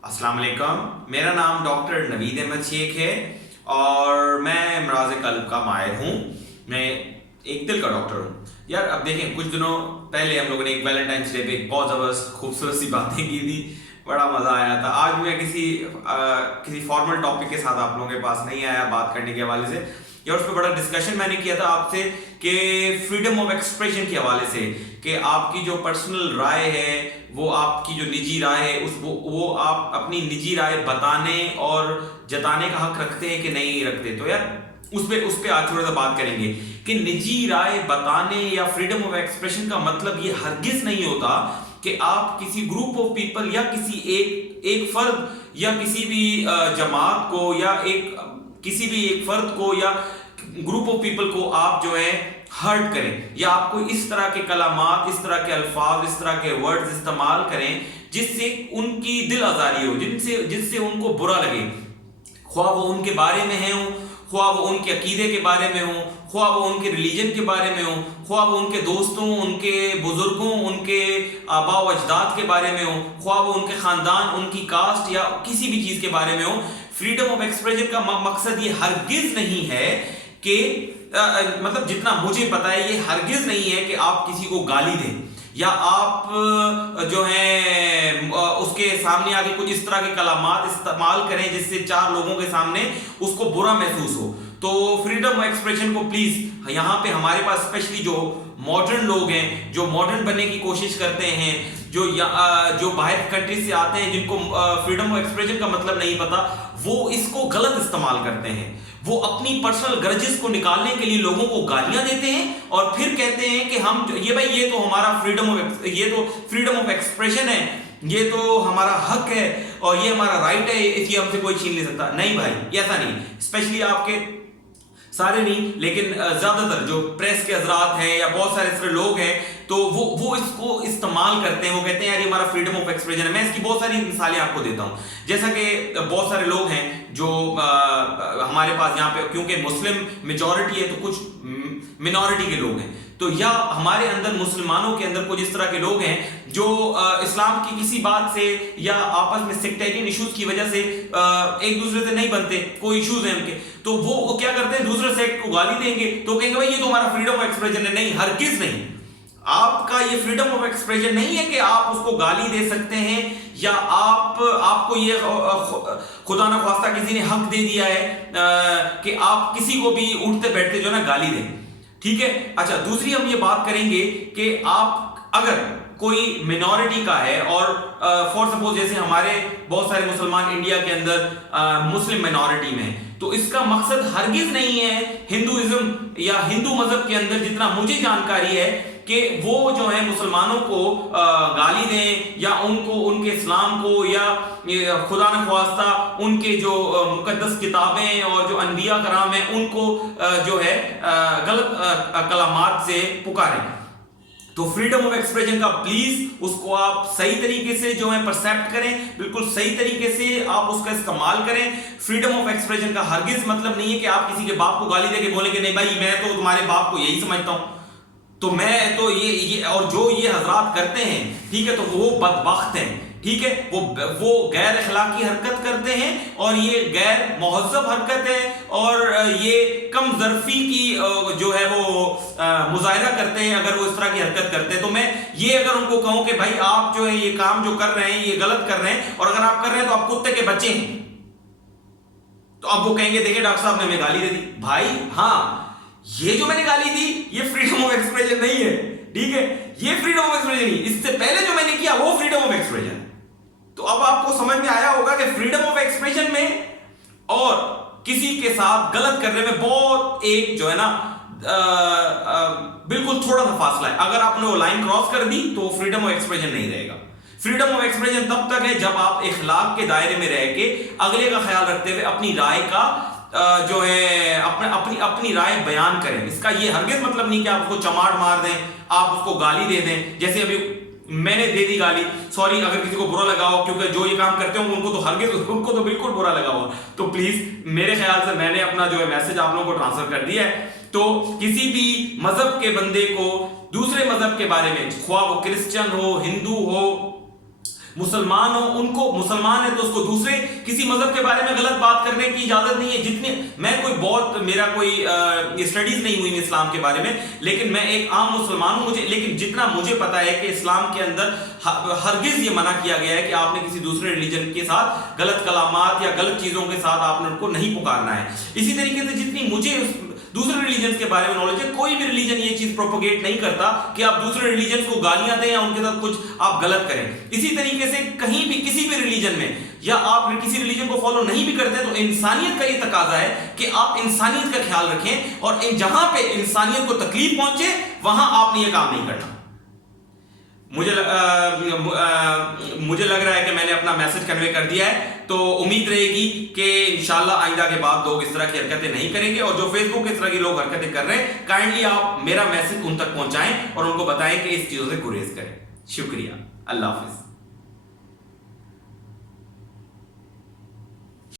अस्सलाम वालेकुम। मेरा नाम डॉक्टर नवीद अहमद शेख है और मैं अमराज कल्ब का माहिर हूँ। मैं एक दिल का डॉक्टर हूँ। यार अब देखें, कुछ दिनों पहले हम लोगों ने एक वैलेंटाइंस डे पे एक बहुत ज़बरदस्त खूबसूरत सी बातें की थी, बड़ा मज़ा आया था। आज मैं किसी फॉर्मल टॉपिक के साथ आप लोगों के पास नहीं आया बात करने के हवाले से, या उस पर बड़ा डिस्कशन मैंने किया था आपसे कि फ्रीडम ऑफ एक्सप्रेशन के हवाले से, कि आपकी जो पर्सनल राय है, वो आपकी जो निजी राय है, वो आप अपनी निजी राय बताने और जताने का हक रखते हैं कि नहीं रखते। तो यार उस पे आज थोड़ा सा बात करेंगे कि निजी राय बताने या फ्रीडम ऑफ एक्सप्रेशन का मतलब ये हरगिज नहीं होता कि आप किसी ग्रुप ऑफ पीपल या किसी एक फर्द या किसी भी जमात को या किसी भी एक फर्द को या ग्रुप ऑफ पीपल को आप जो है हर्ट करें, या आपको इस तरह के कलामात, इस तरह के अल्फाज, इस तरह के वर्ड्स इस्तेमाल करें जिससे उनकी दिल आजारी हो, जिससे उनको बुरा लगे, ख्वाह वो उनके बारे में है हो, ख्वाह वो उनके अकीदे के बारे में हो, ख्वाह वो उनके रिलीजन के बारे में हो, ख्वाह वो उनके दोस्तों, उनके बुजुर्गों, उनके आबा व अजदाद के बारे में हो, ख्वाह वो उनके खानदान, उनकी कास्ट या किसी भी चीज के बारे में हो। फ्रीडम ऑफ एक्सप्रेशन का मकसद ये हरगिज नहीं है कि मतलब जितना मुझे पता है, ये हरगिज नहीं है कि आप किसी को गाली दें या आप जो है उसके सामने आके कुछ इस तरह के कलामात इस्तेमाल करें जिससे चार लोगों के सामने उसको बुरा महसूस हो। तो फ्रीडम ऑफ एक्सप्रेशन को प्लीज यहाँ पे हमारे पास स्पेशली जो मॉडर्न लोग हैं, जो मॉडर्न बनने की कोशिश करते हैं, जो बाहर कंट्री से आते हैं, जिनको फ्रीडम ऑफ एक्सप्रेशन का मतलब नहीं पता, वो इसको गलत इस्तेमाल करते हैं। वो अपनी पर्सनल ग्रजेस को निकालने के लिए लोगों को गालियां देते हैं और फिर कहते हैं कि हम ये तो हमारा फ्रीडम ऑफ एक्सप्रेशन है, ये तो हमारा हक है और ये हमारा राइट है, ये हमसे कोई छीन नहीं सकता। नहीं भाई, ऐसा नहीं। स्पेशली आपके सारे नहीं, लेकिन ज्यादातर जो प्रेस के हजरात हैं या बहुत सारे ऐसे लोग हैं, तो वो इसको इस्तेमाल करते हैं। वो कहते हैं यार ये हमारा फ्रीडम ऑफ एक्सप्रेशन है। मैं इसकी बहुत सारी मिसालें आपको देता हूं। जैसा कि बहुत सारे लोग हैं जो हमारे पास यहाँ पे, क्योंकि मुस्लिम मेजॉरिटी है तो कुछ मिनॉरिटी के लोग हैं, तो या हमारे अंदर मुसलमानों के अंदर कुछ इस तरह के लोग हैं जो इस्लाम की किसी बात से या आपस में सेक्टेरियन इश्यूज की वजह से एक दूसरे से नहीं बनते, कोई इश्यूज हैं उनके, तो वो क्या करते हैं, दूसरे सेक्ट को गाली देंगे तो कहेंगे भाई ये तो हमारा फ्रीडम ऑफ एक्सप्रेशन है। नहीं, हरगिज नहीं। आपका ये फ्रीडम ऑफ एक्सप्रेशन नहीं है कि आप उसको गाली दे सकते हैं या आपको ये खुदा न ख्वास्ता किसी ने हक दे दिया है कि आप किसी को भी उठते बैठते जो ना गाली दें। ठीक है। अच्छा, दूसरी हम ये बात करेंगे कि आप अगर कोई मिनॉरिटी का है और फॉर सपोज जैसे हमारे बहुत सारे मुसलमान इंडिया के अंदर मुस्लिम मिनॉरिटी में, तो इसका मकसद हरगिज नहीं है हिंदुइज्म या हिंदू मजहब के अंदर, जितना मुझे जानकारी है, कि वो जो है मुसलमानों को गाली दें या उनको उनके इस्लाम को या खुदा न ख्वास्ता उनके जो मुकद्दस किताबें और जो अनबिया कराम है उनको जो है गलत कलामात से पुकारें। तो फ्रीडम ऑफ एक्सप्रेशन का प्लीज उसको आप सही तरीके से जो है परसेप्ट करें, बिल्कुल सही तरीके से आप उसका इस्तेमाल करें। फ्रीडम ऑफ एक्सप्रेशन का हरगिज मतलब नहीं है कि आप किसी के बाप को गाली देके बोलेंगे नहीं भाई मैं तो तुम्हारे बाप को यही समझता हूं, तो मैं तो ये और जो ये हजरात करते हैं, ठीक है, तो वो बदबख्त हैं। ठीक है, वो गैर अखलाकी हरकत करते हैं और ये गैर महज़्ज़ब हरकत है और ये कम ज़र्फ़ी की जो है वो मुज़ाहिरा करते हैं अगर वो इस तरह की हरकत करते हैं। तो मैं ये अगर उनको कहूं कि भाई आप जो है ये काम जो कर रहे हैं ये गलत कर रहे हैं, और अगर आप कर रहे हैं तो आप कुत्ते के बच्चे हैं, तो अब वो कहेंगे देखिए डॉक्टर साहब ने हमें गाली दे दी। भाई हाँ, ये जो मैंने गाली दी ये फ्रीडम ऑफ एक्सप्रेशन नहीं है। ठीक है, ये फ्रीडम ऑफ एक्सप्रेशन नहीं, इससे पहले जो मैंने किया वो फ्रीडम ऑफ एक्सप्रेशन। तो अब आपको समझ में आया होगा कि फ्रीडम ऑफ एक्सप्रेशन में और किसी के साथ गलत करने में बहुत एक जो है ना बिल्कुल थोड़ा सा फासला है। अगर आपने वो लाइन क्रॉस कर दी तो फ्रीडम ऑफ एक्सप्रेशन नहीं रहेगा। फ्रीडम ऑफ एक्सप्रेशन तब तक है जब आप इखलाक के दायरे में रह के अगले का ख्याल रखते हुए अपनी राय का जो है अपनी राय बयान करें। इसका ये हरगिज मतलब नहीं कि आप उसको चमाड़ मार दें, आप उसको गाली दे दें। जैसे अभी मैंने दे दी गाली, सॉरी अगर किसी को बुरा लगा हो, क्योंकि जो ये काम करते हो उनको तो बिल्कुल बुरा लगा हो, तो प्लीज मेरे ख्याल से मैंने अपना जो है मैसेज आप लोगों को ट्रांसफर कर दिया है। तो किसी भी मजहब के बंदे को दूसरे मजहब के बारे में, ख्वाह वो क्रिश्चियन हो, हिंदू हो, मुसलमान हो, उनको मुसलमान है तो उसको दूसरे किसी मजहब के बारे में गलत बात करने की इजाजत नहीं है। जितने मैं कोई बहुत मेरा कोई स्टडीज नहीं हुई इस्लाम के बारे में, लेकिन मैं एक आम मुसलमान हूं, मुझे लेकिन जितना मुझे पता है कि इस्लाम के अंदर हरगिज ये मना किया गया है कि आपने किसी दूसरे रिलीजन के साथ गलत कलामात या गलत चीजों के साथ आपने उनको नहीं पुकारना है। इसी तरीके से जितनी मुझे दूसरे रिलीजन के बारे में नॉलेज है, कोई भी रिलीजन ये चीज प्रोपोगेट नहीं करता कि आप दूसरे रिलीजन को गालियां दें या उनके साथ कुछ आप गलत करें। इसी तरीके से कहीं भी किसी भी रिलीजन में या आप किसी रिलीजन को फॉलो नहीं भी करते तो इंसानियत का ये तकाजा है कि आप इंसानियत का ख्याल रखें, और जहां पे इंसानियत को तकलीफ पहुंचे वहां आपने ये काम नहीं करना। मुझे लग रहा है कि मैंने अपना मैसेज कन्वे कर दिया है, तो उम्मीद रहेगी कि इंशाल्लाह आइंदा के बाद लोग इस तरह की हरकतें नहीं करेंगे, और जो फेसबुक इस तरह की लोग हरकतें कर रहे हैं, काइंडली आप मेरा मैसेज उन तक पहुंचाएं और उनको बताएं कि इस चीजों से गुरेज करें। शुक्रिया, अल्लाह हाफिज।